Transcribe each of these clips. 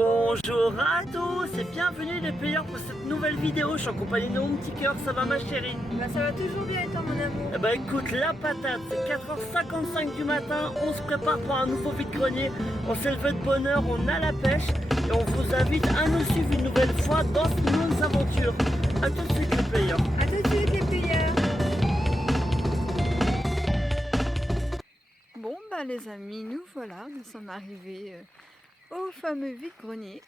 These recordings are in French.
Bonjour à tous et bienvenue les players pour cette nouvelle vidéo. Je suis en compagnie de mon petit cœur, ça va ma chérie? Bah ça va toujours bien et toi mon amour? Eh ben écoute, la patate, c'est 4h55 du matin, on se prépare pour un nouveau vide-grenier. On s'est levé de bonne heure, on a la pêche et on vous invite à nous suivre une nouvelle fois dans ces nouvelles aventures. A tout de suite les players. A tout de suite les players. Bon bah les amis, nous voilà, nous sommes arrivés au fameux vide-grenier.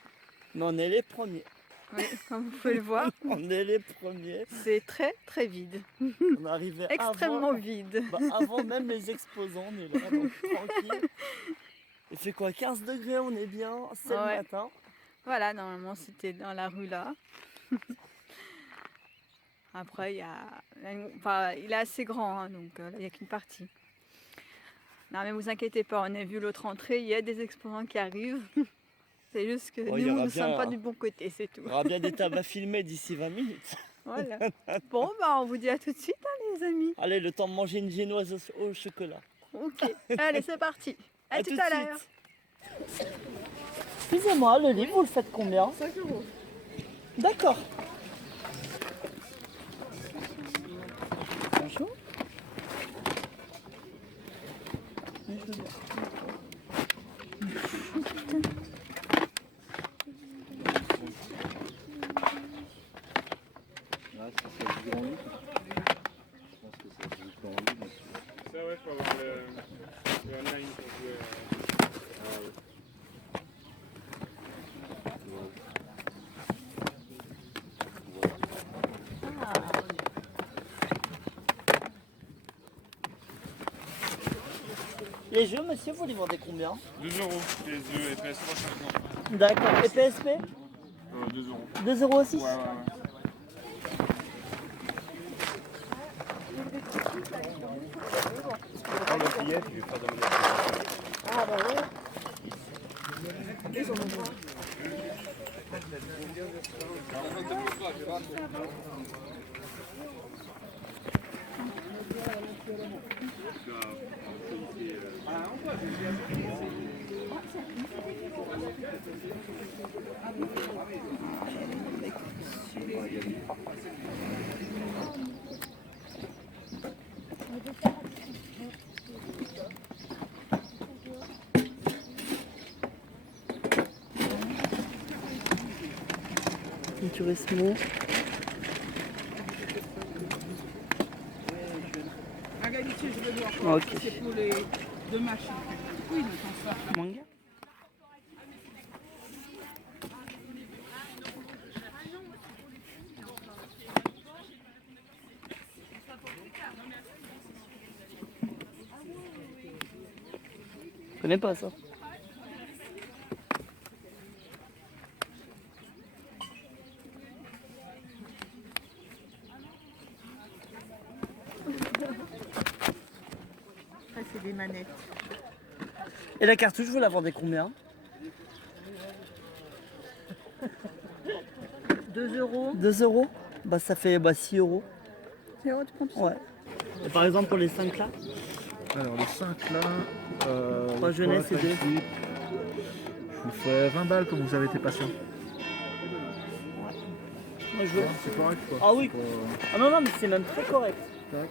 Mais on est les premiers. Oui, comme vous pouvez le voir. On est les premiers. C'est très vide. On est arrivé extrêmement vide. Avant même les exposants, on est là, donc tranquille. Il fait quoi, 15 degrés, on est bien, c'est le matin. Voilà, normalement c'était dans la rue là. Après, il est assez grand, hein, donc là, il n'y a qu'une partie. Non, mais vous inquiétez pas, on a vu l'autre entrée, il y a des exposants qui arrivent. C'est juste que nous ne sommes pas du bon côté, c'est tout. Il y aura bien des tables à filmer d'ici 20 minutes. Voilà. Bon, bah on vous dit à tout de suite, hein, les amis. Allez, le temps de manger une génoise au chocolat. Ok, allez, c'est parti. À tout à l'heure. Excusez-moi, le livre, vous le faites combien? 5 €. D'accord. Bonjour. Ça ouais, faut avoir le online pour jouer. Les jeux, monsieur, vous les vendez combien? 2 €, les œufs et PSP 50. D'accord. Et PSP? 2 €. 2 € aussi? Ouais. Prends le billet, tu lui feras demander. Ah bah ouais. Du tourisme. Ok. C'est pour les deux machines. Oui, mais ça. Manga. Je connais pas ça. Après, c'est des manettes. Et la cartouche, vous la vendez combien? 2 €. 2 €? Bah ça fait 6 €. C'est haut, tu prends tout ça? Ouais. Et par exemple pour les 5 là? Alors les 5 là, Trois jeunesse et deux. Je vous fais 20 balles comme vous avez été patient. Moi, je veux. C'est correct quoi. Ah oui. Pour, Ah non, mais c'est même très correct. tac.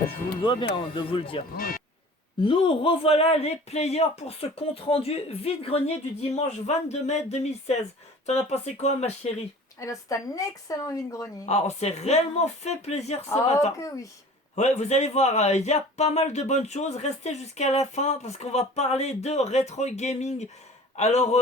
Je vous le dois bien de vous le dire. Nous revoilà les players pour ce compte rendu vide-grenier du dimanche 22 mai 2016. T'en as pensé quoi ma chérie? Alors c'est un excellent vide-grenier. Ah, on s'est réellement fait plaisir ce matin. que oui. Ouais, vous allez voir, il y a pas mal de bonnes choses. Restez jusqu'à la fin parce qu'on va parler de rétro gaming. Alors,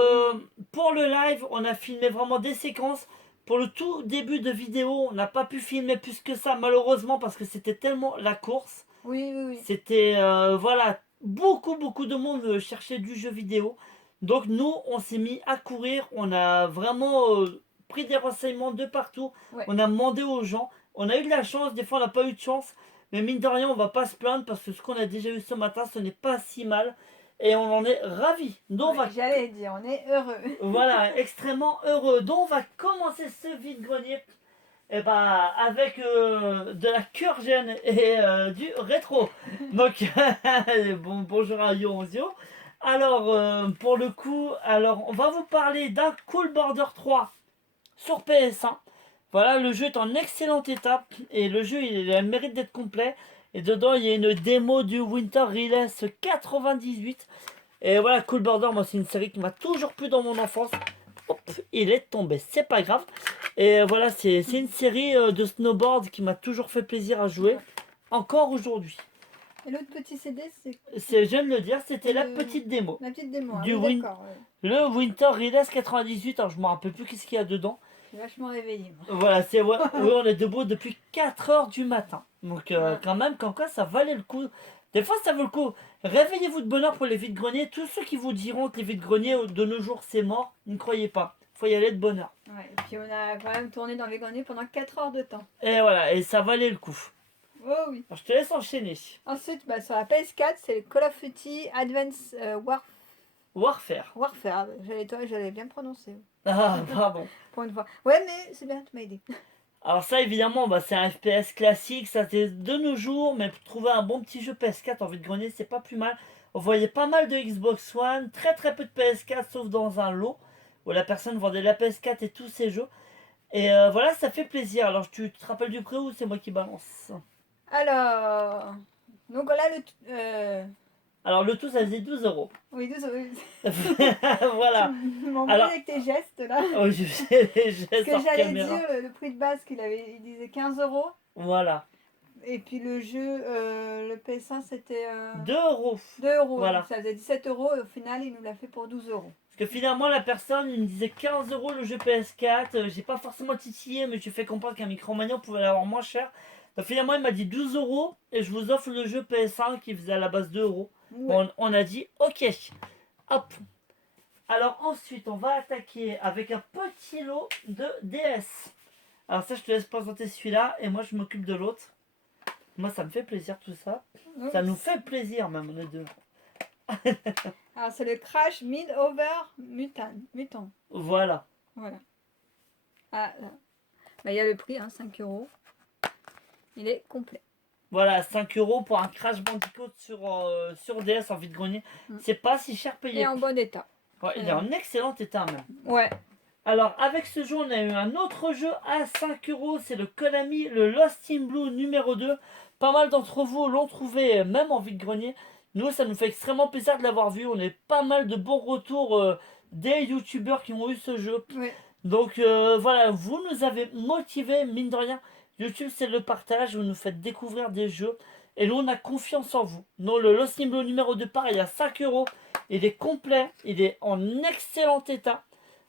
pour le live, on a filmé vraiment des séquences. Pour le tout début de vidéo, on n'a pas pu filmer plus que ça, malheureusement, parce que c'était tellement la course. Oui. C'était, voilà, beaucoup de monde cherchait du jeu vidéo. Donc, nous, on s'est mis à courir. On a vraiment pris des renseignements de partout. Ouais. On a demandé aux gens. On a eu de la chance, des fois, on n'a pas eu de chance. Mais mine de rien, on va pas se plaindre parce que ce qu'on a déjà eu ce matin, ce n'est pas si mal. Et on en est ravis. Donc, J'allais dire, on est heureux. voilà, extrêmement heureux. Donc, on va commencer ce vide-grenier avec de la Kurgen et du rétro. Donc, bonjour à Yonzio. Alors, pour le coup, on va vous parler d'un Cool Border 3 sur PS1. Voilà, le jeu est en excellente état et le jeu il a le mérite d'être complet. Et dedans, il y a une démo du Winter Release 98. Et voilà, Cool Border, moi, c'est une série qui m'a toujours plu dans mon enfance. Hop, il est tombé, c'est pas grave. Et voilà, c'est une série de snowboard qui m'a toujours fait plaisir à jouer, encore aujourd'hui. Et l'autre petit CD, c'est Je viens de le dire, c'était la petite démo. la petite démo. Du oui, Win- d'accord. Ouais. Le Winter Release 98, alors je me rappelle plus qu'est-ce qu'il y a dedans. Je suis vachement réveillée. Moi. Voilà, oui, on est debout depuis 4 heures du matin. Donc quand même, quand ça valait le coup. Des fois, ça vaut le coup. Réveillez-vous de bonne heure pour les vides-greniers. Tous ceux qui vous diront que les vides-greniers de nos jours c'est mort, ne croyez pas. Faut y aller de bonne heure. Ouais, et puis on a quand même tourné dans les greniers pendant 4 heures de temps. Et voilà, et ça valait le coup. Oh oui. Alors, je te laisse enchaîner. Ensuite, sur la PS4, c'est le Call of Duty Advanced Warfare. Warfare. J'allais bien prononcer. Ah, pardon. Pour une fois. Ouais, mais c'est bien, tu m'as aidé. Alors ça, évidemment, c'est un FPS classique. Ça, c'est de nos jours. Mais pour trouver un bon petit jeu PS4 en vide-grenier, c'est pas plus mal. On voyait pas mal de Xbox One. Très très peu de PS4, sauf dans un lot. Où la personne vendait la PS4 et tous ses jeux. Et voilà, ça fait plaisir. Alors, tu te rappelles du prix ou c'est moi qui balance? Alors, donc là, Alors, le tout, ça faisait 12 euros. oui, 12 euros. Voilà. Je m'embrouille Alors- avec tes gestes là. Oh, je fais les gestes Parce que hors j'allais caméra. dire le prix de base il disait 15 euros. Voilà. Et puis le jeu, le PS1 c'était 2 euros. 2 euros. Voilà. Donc ça faisait 17 euros et au final il nous l'a fait pour 12 euros. Parce que finalement, la personne, il me disait 15 euros le jeu PS4. J'ai pas forcément titillé, mais je lui fais comprendre qu'un Micromania, on pouvait l'avoir moins cher. Donc finalement, il m'a dit 12 euros et je vous offre le jeu PS1 qui faisait à la base 2 euros. Ouais. Bon, on a dit ok. Hop. Alors ensuite, on va attaquer avec un petit lot de DS. Alors ça, je te laisse présenter celui-là et moi, je m'occupe de l'autre. Moi, ça me fait plaisir tout ça. Donc, Ça nous fait plaisir même, les deux. alors c'est le Crash Mid-Over Mutant. Voilà. Voilà. Ah, là. Bah, il y a le prix, 5 euros. Il est complet. Voilà, 5 euros pour un Crash Bandicoot sur DS en vide-grenier. Mm. C'est pas si cher payé. Et en bon état. Ouais, il est en excellent état même. Ouais. Alors, avec ce jeu, on a eu un autre jeu à 5 euros. C'est le Konami, le Lost in Blue numéro 2. Pas mal d'entre vous l'ont trouvé même en vide-grenier. Nous, ça nous fait extrêmement plaisir de l'avoir vu. On a pas mal de bons retours des youtubeurs qui ont eu ce jeu. Ouais. Donc voilà, vous nous avez motivés, mine de rien. YouTube, c'est le partage. Vous nous faites découvrir des jeux. Et nous, on a confiance en vous. Non, le Lost in Blue numéro 2, pareil, à 5 euros. Il est complet. Il est en excellent état.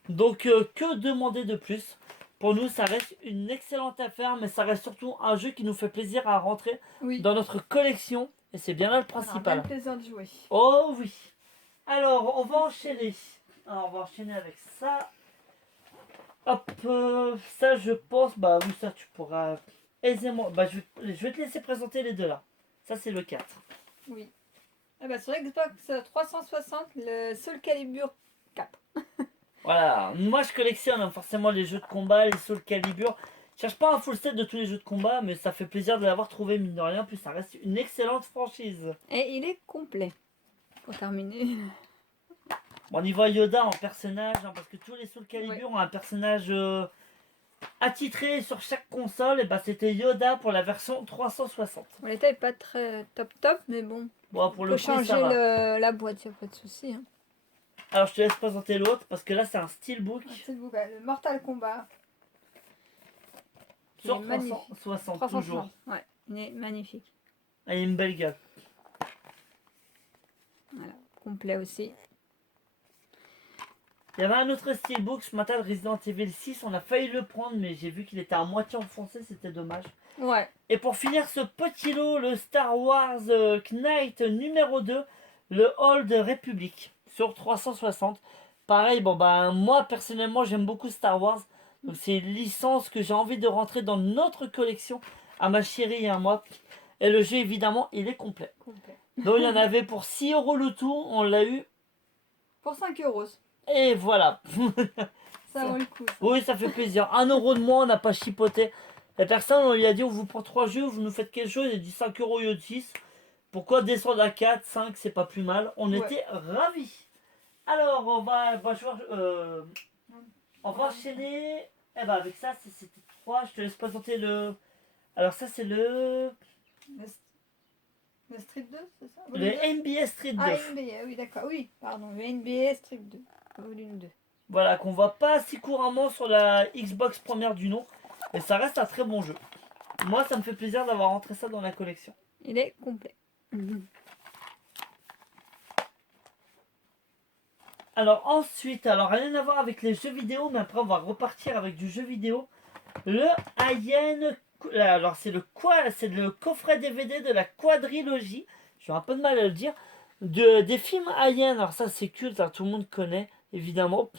Donc, que demander de plus? Pour nous, ça reste une excellente affaire, mais ça reste surtout un jeu qui nous fait plaisir à rentrer Oui. dans notre collection. Et c'est bien là le On aura bien principal. le plaisir de jouer. Oh oui. Alors, on va enchaîner. Alors, on va enchaîner avec ça. Hop, ça je pense, oui, ça tu pourras aisément. Je vais te laisser présenter les deux là. Ça c'est le 4. Oui. Ah bah, sur Xbox 360, le Soul Calibur 4. Voilà, moi je collectionne forcément les jeux de combat, les Soul Calibur. Je cherche pas un full set de tous les jeux de combat, mais ça fait plaisir de l'avoir trouvé, mine de rien. En plus, ça reste une excellente franchise. Et il est complet. Pour terminer. Bon, on y voit Yoda en personnage, parce que tous les Soul Calibur ont un personnage attitré sur chaque console. Et c'était Yoda pour la version 360. Bon, l'état est pas très top, mais bon. Bon, pour On le peut prix, ça changer va. la boîte, y a pas de souci. Alors, je te laisse présenter l'autre, parce que là, c'est un steelbook C'est le Mortal Kombat. Il sur est magnifique. 360 toujours. 360. Ouais, il est magnifique. Ah, il a une belle gueule. Voilà, complet aussi. Il y avait un autre steelbook ce matin, le Resident Evil 6. On a failli le prendre, mais j'ai vu qu'il était à moitié enfoncé, c'était dommage. Ouais. Et pour finir ce petit lot, le Star Wars Knight numéro 2, le Old Republic sur 360. Pareil, moi personnellement j'aime beaucoup Star Wars. Donc c'est une licence que j'ai envie de rentrer dans notre collection à ma chérie et à moi. Et le jeu évidemment il est complet. Donc il y en avait pour 6 euros le tout, on l'a eu. Pour 5 euros. Et voilà. Ça vaut le coup. Ça. Oui, ça fait plaisir. 1 euro de moins, on n'a pas chipoté. La personne, on lui a dit, on vous prend 3 jeux, vous nous faites quelque chose, il a dit 5 euros au lieu de 6. Pourquoi descendre à 4, 5, c'est pas plus mal. On Ouais. était ravis. Alors, on va enchaîner. Eh ben, avec ça, c'était 3. Je te laisse présenter le. Alors, ça, c'est le Le Street 2, c'est ça? le Volume 2? NBA Street 2. Ah, NBA, oui, d'accord. Oui, pardon, le NBA Street 2, volume 2. Voilà, qu'on voit pas si couramment sur la Xbox première du nom. Et ça reste un très bon jeu. Moi, ça me fait plaisir d'avoir rentré ça dans la collection. Il est complet. Alors ensuite, alors rien à voir avec les jeux vidéo, mais après on va repartir avec du jeu vidéo. Le Alien, alors c'est le coffret DVD de la quadrilogie, j'ai un peu de mal à le dire, des films Alien. Alors ça c'est culte, hein, tout le monde connaît évidemment.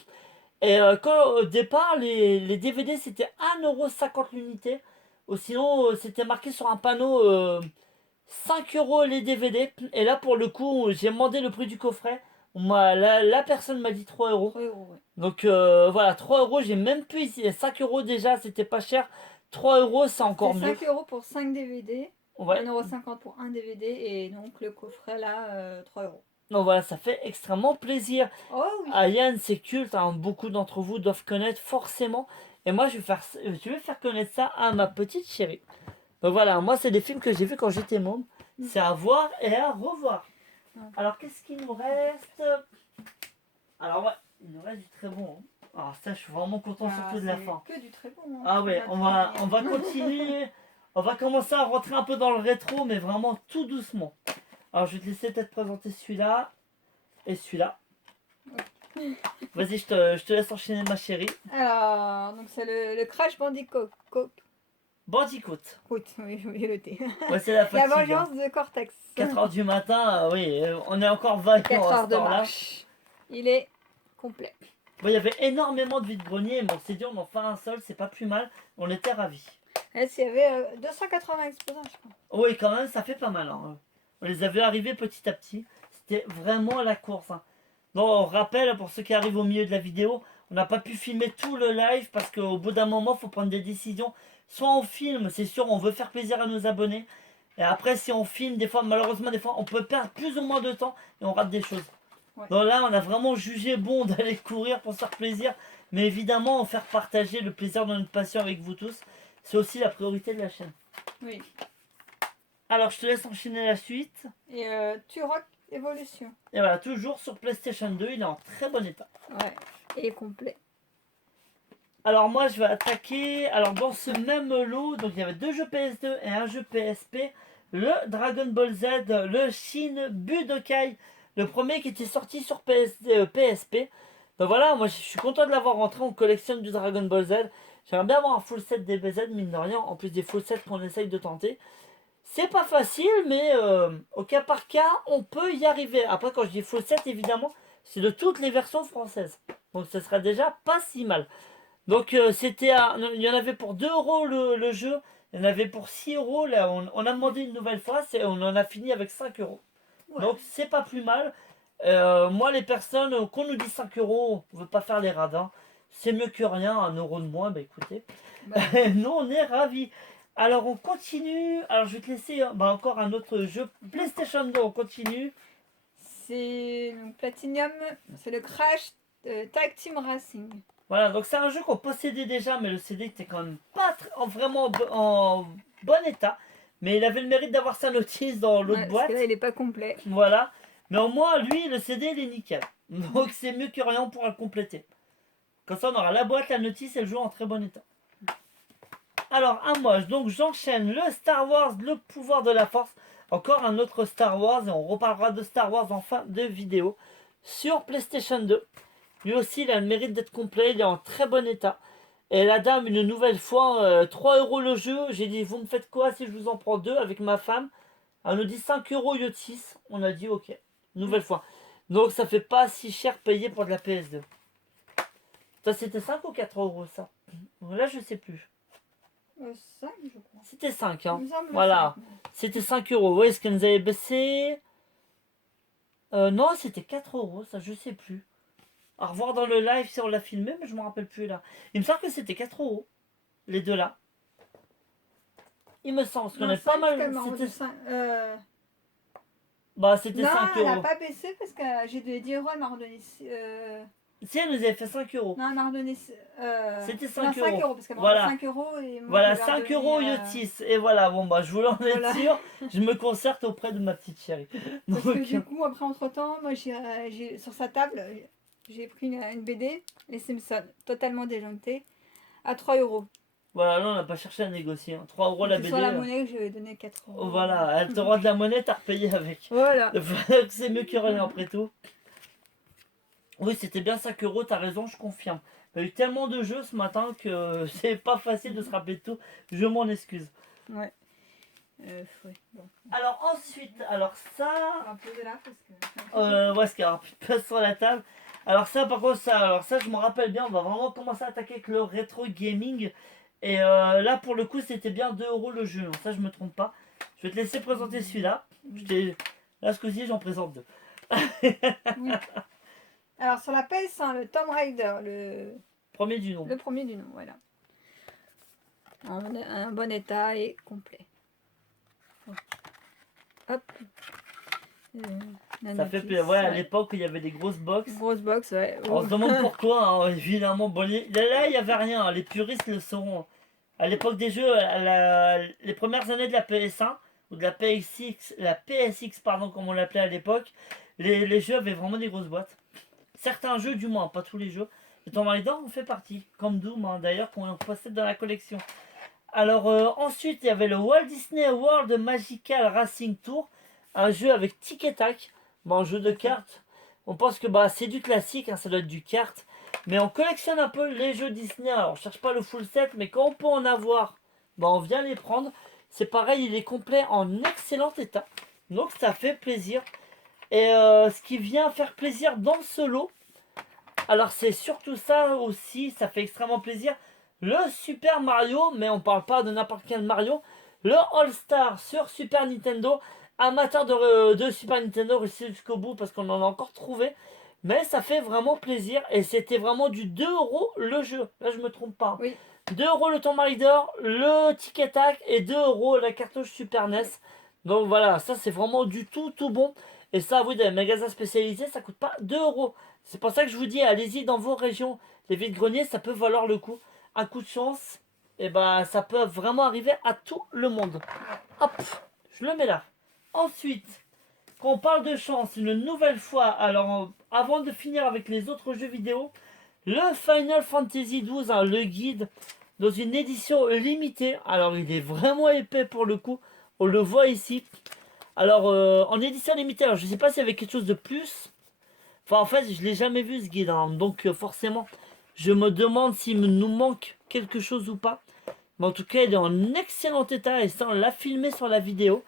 Et quand au départ les DVD c'était 1,50€ l'unité, ou sinon c'était marqué sur un panneau 5€ les DVD. Et là pour le coup j'ai demandé le prix du coffret. La personne m'a dit 3€. 3 euros, ouais. Donc voilà, 3€, j'ai même pu ici. 5€ déjà, c'était pas cher. 3€, c'est encore C'est mieux. 5 euros pour 5 DVD, Ouais. 1,50€ pour un DVD, et donc le coffret là, 3 euros. Donc voilà, ça fait extrêmement plaisir. Oh oui! Alien, c'est culte, hein, beaucoup d'entre vous doivent connaître forcément. Et moi, je vais faire connaître ça à ma petite chérie. Donc voilà, moi, c'est des films que j'ai vus quand j'étais môme. C'est à voir et à revoir. Ouais. Alors, qu'est-ce qu'il nous reste? Alors, ouais, il nous reste du très bon. Hein. Alors, ça, je suis vraiment content, surtout de la c'est fin. que du très bon. Hein. Ah ouais, Là, on va continuer. On va commencer à rentrer un peu dans le rétro, mais vraiment tout doucement. Alors, je vais te laisser peut-être présenter celui-là et celui-là. Vas-y, je te laisse enchaîner, ma chérie. Alors, donc c'est le Crash Bandicoot. Bandicoot. Oui, j'ai noté. Ouais, c'est la La fatigue. Hein. vengeance de Cortex. 4h du matin, oui, on est encore vaillant 4 à heures ce de temps-là. marche. Il est complet. Bon, il y avait énormément de vide-grenier, mais on s'est dit on en fait un seul, c'est pas plus mal. On était ravis. Il y avait 280 exposants, je crois. Oui, quand même, ça fait pas mal. Hein. On les avait arrivés petit à petit. C'était vraiment la course. Hein. Donc, on rappelle, pour ceux qui arrivent au milieu de la vidéo, on n'a pas pu filmer tout le live parce qu'au bout d'un moment, il faut prendre des décisions. Soit on filme, c'est sûr, on veut faire plaisir à nos abonnés. Et après, si on filme, des fois, malheureusement, des fois, on peut perdre plus ou moins de temps et on rate des choses. Ouais. Donc là, on a vraiment jugé bon d'aller courir pour se faire plaisir. Mais évidemment, faire partager le plaisir de notre passion avec vous tous, c'est aussi la priorité de la chaîne. Oui. Alors, je te laisse enchaîner la suite. Et Turok Evolution. Et voilà, toujours sur PlayStation 2, il est en très bon état. Ouais. Et complet. Alors moi, je vais attaquer... Alors dans ce même lot, donc il y avait 2 jeux PS2 et un jeu PSP. Le Dragon Ball Z, le Shin Budokai. Le premier qui était sorti sur PSP. Donc voilà, moi je suis content de l'avoir rentré. On collectionne du Dragon Ball Z. J'aimerais bien avoir un full set DBZ, mine de rien. En plus des full sets qu'on essaye de tenter. C'est pas facile, mais au cas par cas, on peut y arriver. Après, quand je dis full set, évidemment, c'est de toutes les versions françaises. Donc ce sera déjà pas si mal. Donc il y en avait pour 2€ le jeu. Il y en avait pour 6€. Là, on a demandé une nouvelle fois. On en a fini avec 5€. Ouais. Donc c'est pas plus mal. Moi, les personnes, qu'on nous dit 5€, on ne veut pas faire les radins. C'est mieux que rien, 1€ de moins, bah écoutez. Bah. Nous, on est ravis. Alors, on continue. Alors, je vais te laisser encore un autre jeu. PlayStation 2, on continue. C'est donc Platinum. C'est le Crash Tag Team Racing. Voilà, donc c'est un jeu qu'on possédait déjà, mais le CD était quand même pas vraiment en bon état. Mais il avait le mérite d'avoir sa notice dans l'autre Ouais, boîte. parce que là, il est pas complet. Voilà. Mais au moins, lui, le CD, il est nickel. Donc c'est mieux que rien, on pourra le compléter. Comme ça, on aura la boîte, la notice et le jeu en très bon état. Alors, à moi, donc j'enchaîne le Star Wars, le pouvoir de la force. Encore un autre Star Wars, et on reparlera de Star Wars en fin de vidéo. Sur PlayStation 2. Lui aussi, il a le mérite d'être complet, il est en très bon état. Et la dame, une nouvelle fois, 3€ le jeu. J'ai dit, vous me faites quoi si je vous en prends 2 avec ma femme? Elle nous dit 5€ au lieu de 6. On a dit, ok, nouvelle fois. Donc, ça fait pas si cher payé pour de la PS2. Ça, c'était 5 ou 4€ ça? Là, je sais plus. 5, je crois. C'était 5, hein. Il me semble Voilà. 5. C'était 5€. Oui, est-ce qu'elle nous avait baissé? Non, c'était 4€, ça, je sais plus. À revoir dans le live si on l'a filmé, mais je me rappelle plus là. Il me semble que c'était 4€. Les deux là. Il me semble, parce qu'on Non, est pas 5, mal. tellement, C'était... 5, Bah, c'était Non, 5 elle n'a euros. pas baissé parce que j'ai donné 10 euros, elle m'a redonné. Si, elle nous avait fait 5 euros. Non, elle m'a redonné. C'était Non, 5 5 euros. parce qu'elle m'a Voilà. redonné 5 euros et moi Voilà, je lui ai 5 redonné, euros Yotis. Et voilà, bon, bah, je voulais en être Voilà. sûr. Je me concerte auprès de ma petite chérie. Parce que Donc, du coup, après, entre-temps, moi, sur sa table, j'ai pris une BD, Les Simpsons, totalement déjonctée, à 3 euros. voilà, là, on n'a pas cherché à négocier. Hein. 3 euros la C'est BD. sur la monnaie que je lui ai donné 4 euros. Oh, voilà, elle t'aura de la monnaie, t'as repayé avec. Voilà. C'est mieux que rien après tout. Oui, c'était bien 5 euros, t'as raison, je confirme. Il y a eu tellement de jeux ce matin que c'est pas facile de se rappeler de tout. Je m'en excuse. Ouais. Ouais. Bon. Alors ensuite, alors ça... On va poser là parce que... Ouais, parce qu'il y aura plus de place sur la table. Alors ça, par contre, ça, je me rappelle bien, on va vraiment commencer à attaquer avec le rétro gaming. Et là, pour le coup, c'était bien 2 euros le jeu. Donc ça, je me trompe pas. Je vais te laisser présenter celui-là. Là, ce coup-ci, j'en présente deux. Oui. Alors sur la PS1, le Tomb Raider, Premier du nom. le premier du nom, voilà. En un bon état et complet. Hop. Ça fait plaisir. Ouais, à l'époque où il y avait des grosses box. Grosse box, ouais. On se demande pourquoi, hein, évidemment. Bon, là, il n'y avait rien. Les puristes le sauront. À l'époque des jeux, les premières années de la PS1 ou de la PSX, pardon, comme on l'appelait à l'époque, les jeux avaient vraiment des grosses boîtes. Certains jeux, du moins, pas tous les jeux. Et Tomb Raider en fait partie, comme Doom, hein, d'ailleurs, qu'on possède dans la collection. Alors, ensuite, il y avait le Walt Disney World Magical Racing Tour, un jeu avec tic et tac, un jeu de cartes. On pense que bah, c'est du classique, hein, ça doit être du kart. Mais on collectionne un peu les jeux Disney. Alors, on cherche pas le full set, mais quand on peut en avoir, bah, on vient les prendre. C'est pareil, il est complet en excellent état. Donc, ça fait plaisir. Et ce qui vient faire plaisir dans ce lot, alors c'est surtout ça aussi, ça fait extrêmement plaisir. Le Super Mario, mais on parle pas de n'importe quel Mario. Le All-Star sur Super Nintendo. Amateur de Super Nintendo, restez jusqu'au bout parce qu'on en a encore trouvé. Mais ça fait vraiment plaisir. Et c'était vraiment du 2 euros le jeu. Là, je me trompe pas. Oui. 2 euros le Tomb Raider, le Tic Tac et 2 euros la cartouche Super NES. Donc voilà, ça c'est vraiment du tout bon. Et ça, oui, dans les magasins spécialisés, ça coûte pas 2 euros. C'est pour ça que je vous dis, allez-y dans vos régions. Les vides-greniers, ça peut valoir le coup. Un coup de chance, et bah ça peut vraiment arriver à tout le monde. Hop, je le mets là. Ensuite, quand on parle de chance, une nouvelle fois, alors avant de finir avec les autres jeux vidéo, le Final Fantasy XII, hein, le guide, dans une édition limitée. Alors il est vraiment épais pour le coup, on le voit ici. Alors en édition limitée, alors je sais pas s'il y avait quelque chose de plus. Enfin en fait je l'ai jamais vu ce guide, hein, donc forcément je me demande s'il nous manque quelque chose ou pas. Mais en tout cas il est en excellent état et ça on l'a filmé sur la vidéo.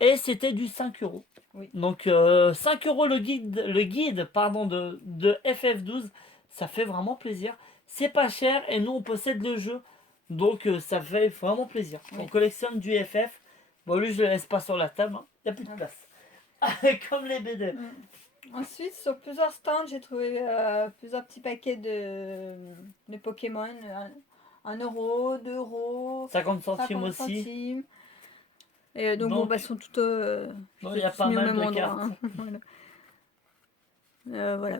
Et c'était du 5 euros. Oui. Donc 5 euros le guide pardon, de FF12, ça fait vraiment plaisir. C'est pas cher et nous on possède le jeu. Donc ça fait vraiment plaisir. Oui. On collectionne du FF. Bon lui je le laisse pas sur la table, hein. Il n'y a plus de place. Comme les BD. Ensuite, sur plusieurs stands, j'ai trouvé plusieurs petits paquets de Pokémon. 1 euro, 2 euros, 50 centimes 50 aussi. centimes. Et donc, bon, Donc, bah, ils sont toutes il y a pas mis au mal même de endroit, cartes. hein. Voilà.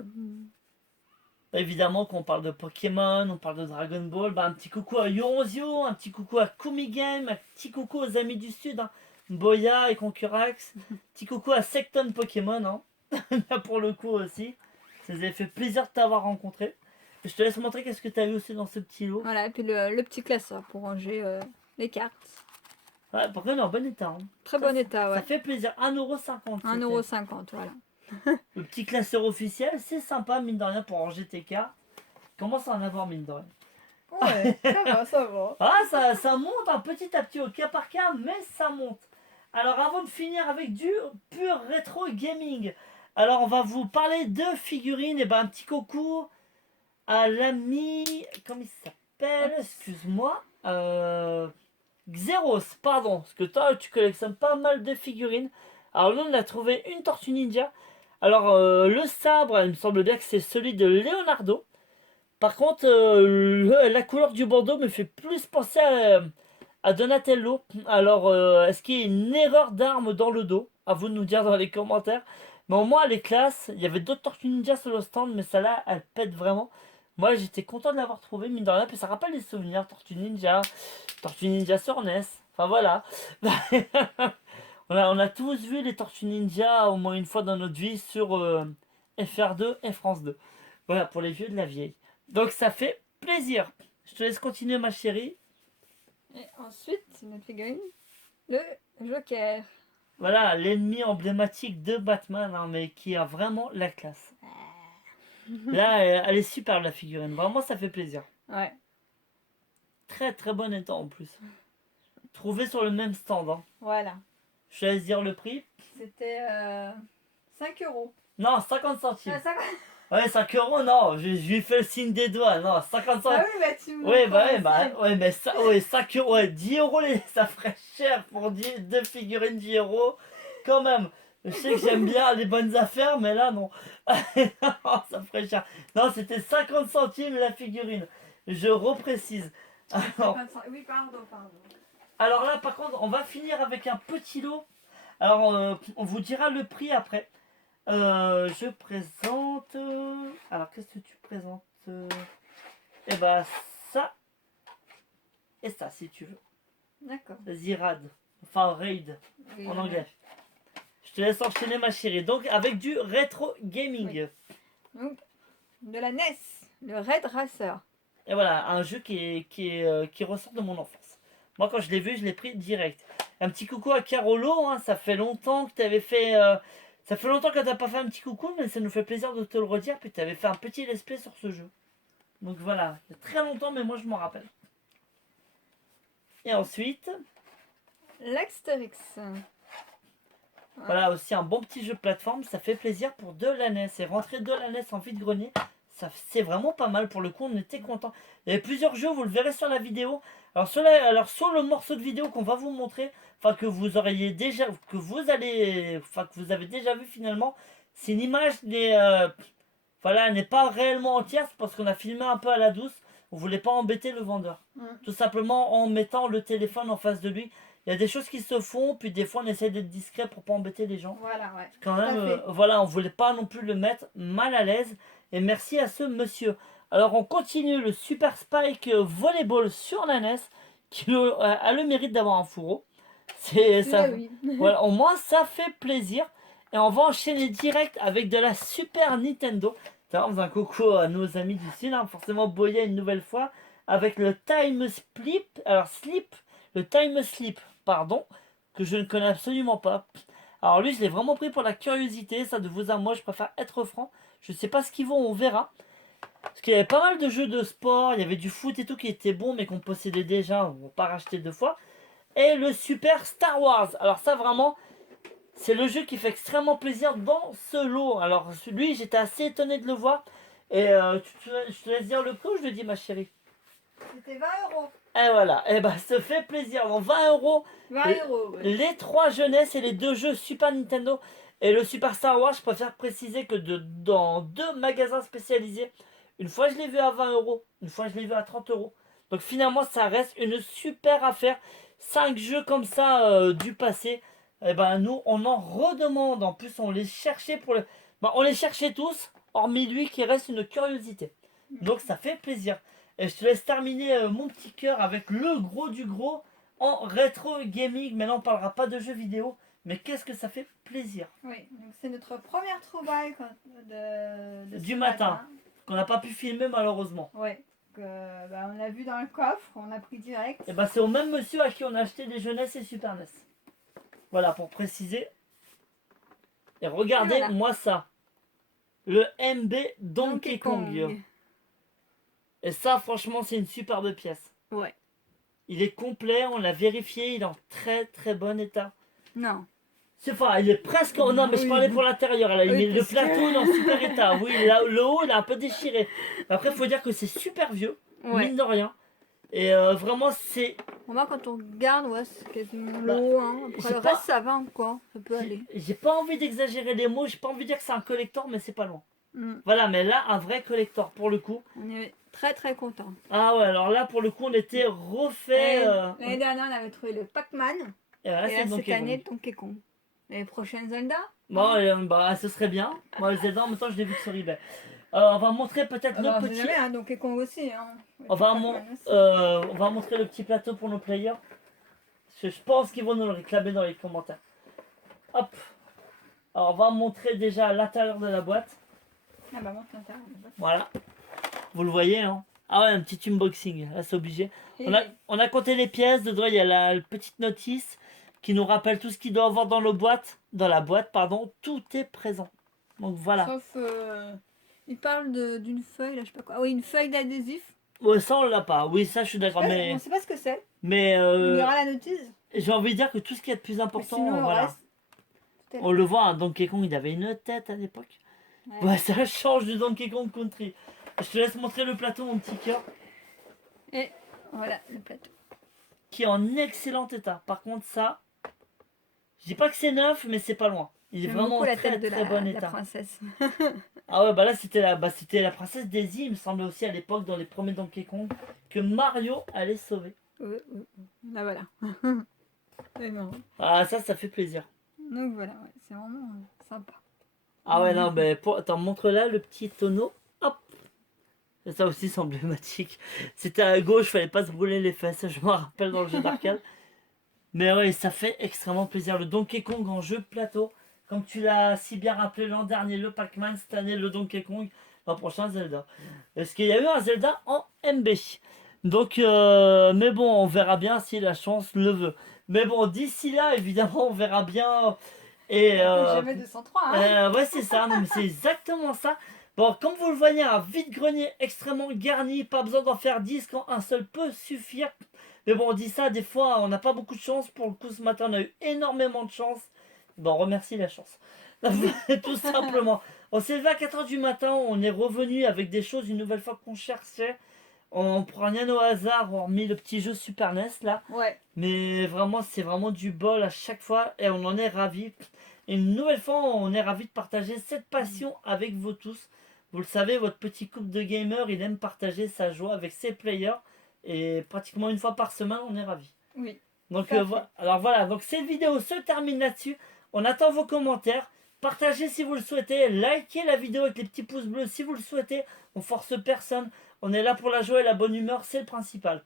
Évidemment, quand on parle de Pokémon, on parle de Dragon Ball, bah, un petit coucou à Yoronzio, un petit coucou à Kumi Game, un petit coucou aux amis du Sud, hein, Boya et Concurax, petit coucou à Secton Pokémon, hein. Là pour le coup aussi. Ça nous avait fait plaisir de t'avoir rencontré. Je te laisse montrer qu'est-ce que tu as eu aussi dans ce petit lot. Voilà, et puis le petit classeur pour ranger les cartes. Ouais, par contre, il est en bon état. Hein. Très Ça, bon état, Ça ouais. fait plaisir. 1,50 €. 1,50 €, voilà. Le petit classeur officiel, c'est sympa, mine de rien, pour ranger tes cartes. Commence à en avoir, mine de rien. Ouais, ça va, ça va. Ah, ça monte un petit à petit au cas par cas, mais ça monte. Alors, avant de finir avec du pur rétro gaming, alors on va vous parler de figurines. Et ben, un petit coucou à l'ami. Comment il s'appelle? Excuse-moi. Xeros, pardon. Parce que toi, tu collectionnes pas mal de figurines. Alors, là, on a trouvé une Tortue Ninja. Alors, le sabre, il me semble bien que c'est celui de Leonardo. Par contre, la couleur du bandeau me fait plus penser à Donatello. Alors, est-ce qu'il y a une erreur d'arme dans le dos? À vous de nous dire dans les commentaires. Mais au moins, elle est classe. Il y avait d'autres Tortues Ninja sur le stand, mais celle-là, elle pète vraiment. Moi, j'étais content de l'avoir trouvé, mine de rien. Puis ça rappelle des souvenirs. Tortues Ninja sur NES. Enfin, voilà. On a tous vu les Tortues Ninja au moins une fois dans notre vie sur FR2 et France 2. Voilà, pour les vieux de la vieille. Donc, ça fait plaisir. Je te laisse continuer, ma chérie. Et ensuite, notre figurine, le Joker. Voilà, l'ennemi emblématique de Batman, hein, mais qui a vraiment la classe. Là, elle est superbe, la figurine. Vraiment, ça fait plaisir. Ouais. Très très bon état en plus. Trouvé sur le même stand. Hein. Voilà. Je te laisse dire le prix. C'était 5 euros. Non, 50 centimes. Ah, ça... Ouais, 5 euros, non. Je lui fais le signe des doigts. Non, 50 ah centimes. oui, bah tu me Ouais, mais ça, ouais, 5 euros, ouais, 10 euros, ça ferait cher pour 2 figurines 10 euros. Quand même. Je sais que j'aime bien les bonnes affaires, mais là, non. Ça ferait cher. Non, c'était 50 centimes la figurine. Je reprécise. Oui, pardon. Alors là, par contre, on va finir avec un petit lot. Alors, on vous dira le prix après. Je présente... Alors, qu'est-ce que tu présentes Eh ben, ça et ça, si tu veux. D'accord. Zirad. Enfin, Raid, Oui, en anglais. Je te laisse enchaîner, ma chérie. Donc, avec du rétro gaming. Oui. Donc, de la NES, le Red Racer. Et voilà, un jeu qui ressort de mon enfance. Moi, quand je l'ai vu, je l'ai pris direct. Un petit coucou à Carolo, hein, ça fait longtemps que tu avais fait... ça fait longtemps que tu n'as pas fait un petit coucou, mais ça nous fait plaisir de te le redire. Puis tu avais fait un petit let's play sur ce jeu. Donc voilà, il y a très longtemps, mais moi je m'en rappelle. Et ensuite, L'Asterix. voilà aussi un bon petit jeu de plateforme. Ça fait plaisir pour de la NES. Et rentrer de la NES en vide-grenier, c'est vraiment pas mal. Pour le coup, on était content. Il y avait plusieurs jeux, vous le verrez sur la vidéo. Alors sur le morceau de vidéo qu'on va vous montrer, enfin que vous auriez déjà, que vous avez déjà vu finalement, c'est une image voilà, elle n'est pas réellement entière, c'est parce qu'on a filmé un peu à la douce. On voulait pas embêter le vendeur. Tout simplement en mettant le téléphone en face de lui. Il y a des choses qui se font, puis des fois on essaie d'être discret pour pas embêter les gens. Voilà, ouais. Quand Tout à même, fait. voilà, on voulait pas non plus le mettre mal à l'aise. Et merci à ce monsieur. Alors on continue le Super Spike Volleyball sur la NES, qui a le mérite d'avoir un fourreau. C'est ça. Là, oui. Voilà, au moins ça fait plaisir. Et on va enchaîner direct avec de la Super Nintendo. On faisait un coucou à nos amis du Sud, hein, forcément Boya une nouvelle fois. Avec le Time Slip, le Time Slip, pardon, que je ne connais absolument pas. Alors lui, je l'ai vraiment pris pour la curiosité, ça de vous à moi, je préfère être franc. Je sais pas ce qu'ils vont, on verra. Parce qu'il y avait pas mal de jeux de sport, il y avait du foot et tout qui était bon, mais qu'on possédait déjà, on va pas racheter 2 fois. Et le Super Star Wars. Alors ça vraiment, c'est le jeu qui fait extrêmement plaisir dans ce lot. Alors lui, j'étais assez étonné de le voir. Et je te laisse dire le prix ou je le dis, ma chérie? C'était 20 euros. Et voilà, et bah ça fait plaisir. Donc 20 euros, 20 euros, ouais. les 3 jeunesses et les 2 jeux Super Nintendo et le Super Star Wars. Je préfère préciser que dans 2 magasins spécialisés, une fois je l'ai vu à 20 euros, une fois je l'ai vu à 30 euros. Donc finalement, ça reste une super affaire. 5 jeux comme ça du passé. Et ben nous, on en redemande. En plus, on les cherchait on les cherchait tous, hormis lui qui reste une curiosité. Donc ça fait plaisir. Et je te laisse terminer mon petit cœur avec le gros du gros en rétro gaming. Maintenant, on parlera pas de jeux vidéo, mais qu'est-ce que ça fait plaisir. Oui, donc c'est notre première trouvaille de Du ce matin. Qu'on n'a pas pu filmer malheureusement. Oui, on l'a vu dans le coffre, on a pris direct. Et ben c'est au même monsieur à qui on a acheté des jeunesses et Super NES. Voilà, pour préciser. Et regardez, Et voilà. moi ça. Le MB Donkey Kong. Et ça, franchement, c'est une superbe pièce. Ouais. Il est complet, on l'a vérifié, il est en très très bon état. Non. C'est enfin, il est presque... Non, mais je parlais pour l'intérieur. Là. Oui, Le parce plateau il est en super état. Oui, le haut, il est un peu déchiré. Après, il faut dire que c'est super vieux, Ouais. mine de rien. Et vraiment, c'est... Moi, quand on regarde, ouais, c'est quasiment Bah, l'eau. Hein. Après, j'ai le pas- reste, ça va encore. Ça peut aller. J'ai pas envie d'exagérer les mots, j'ai pas envie de dire que c'est un collector, mais c'est pas loin. Voilà, mais là, un vrai collector pour le coup. On est très très contents. Ah ouais, alors là, pour le coup, on était refait. L'année dernière, on avait trouvé le Pac-Man. Et là, Et c'est là, Donkey cette année, Kong. Donkey Kong. Les prochaines Zelda. Bon, bah, ce serait bien. Moi, Zelda, en même temps, je l'ai vu sur eBay. On va montrer peut-être Ah nos bah, on sait petits. jamais, hein, Donkey Kong aussi. Hein. On va, Pac-Man aussi. on va montrer le petit plateau pour nos players. Je pense qu'ils vont nous le réclamer dans les commentaires. Hop. Alors, on va montrer déjà l'intérieur de la boîte. Ah bah, montre l'intérieur. Voilà. Vous le voyez, hein. Ah ouais, un petit unboxing. Là, c'est obligé. On a compté les pièces. Dedans, il y a la petite notice qui nous rappelle tout ce qu'il doit avoir dans la boîte. Dans la boîte, pardon. Tout est présent. Donc, voilà. Sauf, il parle d'une feuille, là, je sais pas quoi. Ah oui, une feuille d'adhésif. Ouais, ça, on l'a pas. Oui, ça, je suis d'accord. On sait pas ce que c'est. Mais Il y aura la notice. j'ai envie de dire que tout ce qui est de plus Mais important, sinon, le voilà. reste, tout est là. On le voit, hein, Donkey Kong, il avait une tête à l'époque. Ouais, ça change du Donkey Kong Country. Je te laisse montrer le plateau, mon petit cœur, Et voilà le plateau. qui est en excellent état. Par contre, ça, je dis pas que c'est neuf, mais c'est pas loin. Il est J'aime vraiment beaucoup la très tête de très bon la état. princesse. Ah ouais, bah là c'était la princesse Daisy, il me semblait aussi à l'époque dans les premiers Donkey Kong que Mario allait sauver. Là voilà. C'est marrant. Ah ça fait plaisir. Donc voilà, ouais, c'est vraiment sympa. Ah ouais non mais attends, montre là le petit tonneau. Hop. Ça aussi c'est emblématique. C'était à gauche, fallait pas se brûler les fesses, je me rappelle dans le jeu d'arcade. Mais ouais, ça fait extrêmement plaisir. Le Donkey Kong en jeu de plateau, comme tu l'as si bien rappelé l'an dernier, le Pac-Man, cette année le Donkey Kong, l'an prochain Zelda. Est-ce qu'il y a eu un Zelda en MB? Donc, mais bon, on verra bien si la chance le veut. Mais bon, d'ici là, évidemment, on verra bien. Et Jamais 203, hein. ouais, c'est ça, non, mais c'est exactement ça. Bon, comme vous le voyez, un vide-grenier extrêmement garni, pas besoin d'en faire 10 quand un seul peut suffire. Mais bon, on dit ça, des fois, on n'a pas beaucoup de chance. Pour le coup, ce matin, on a eu énormément de chance. Bon, on remercie la chance. Tout simplement. On s'est levé à 4h du matin, on est revenu avec des choses une nouvelle fois qu'on cherchait. On prend rien au hasard, hormis le petit jeu Super NES là. Ouais. Mais vraiment, c'est vraiment du bol à chaque fois et on en est ravis. Et une nouvelle fois, on est ravis de partager cette passion avec vous tous. Vous le savez, votre petit couple de gamers, il aime partager sa joie avec ses players. Et pratiquement une fois par semaine, on est ravis. Oui. Donc, alors voilà, donc cette vidéo se termine là-dessus. On attend vos commentaires. Partagez si vous le souhaitez. Likez la vidéo avec les petits pouces bleus si vous le souhaitez. On force personne. On est là pour la joie et la bonne humeur, c'est le principal.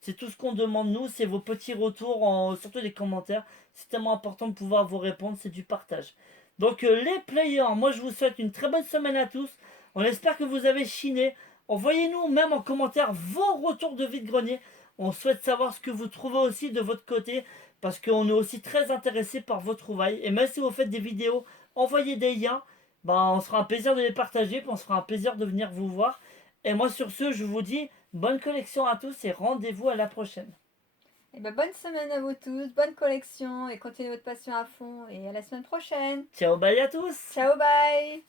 C'est tout ce qu'on demande nous, c'est vos petits retours, surtout les commentaires. C'est tellement important de pouvoir vous répondre, c'est du partage. Donc les players, moi je vous souhaite une très bonne semaine à tous. On espère que vous avez chiné. Envoyez-nous même en commentaire vos retours de vide-grenier. On souhaite savoir ce que vous trouvez aussi de votre côté, parce qu'on est aussi très intéressé par vos trouvailles. Et même si vous faites des vidéos, envoyez des liens. On sera un plaisir de les partager, puis on sera un plaisir de venir vous voir. Et moi sur ce, je vous dis bonne collection à tous et rendez-vous à la prochaine. Et ben, bonne semaine à vous tous, bonne collection et continuez votre passion à fond et à la semaine prochaine. Ciao, bye à tous. Ciao, bye.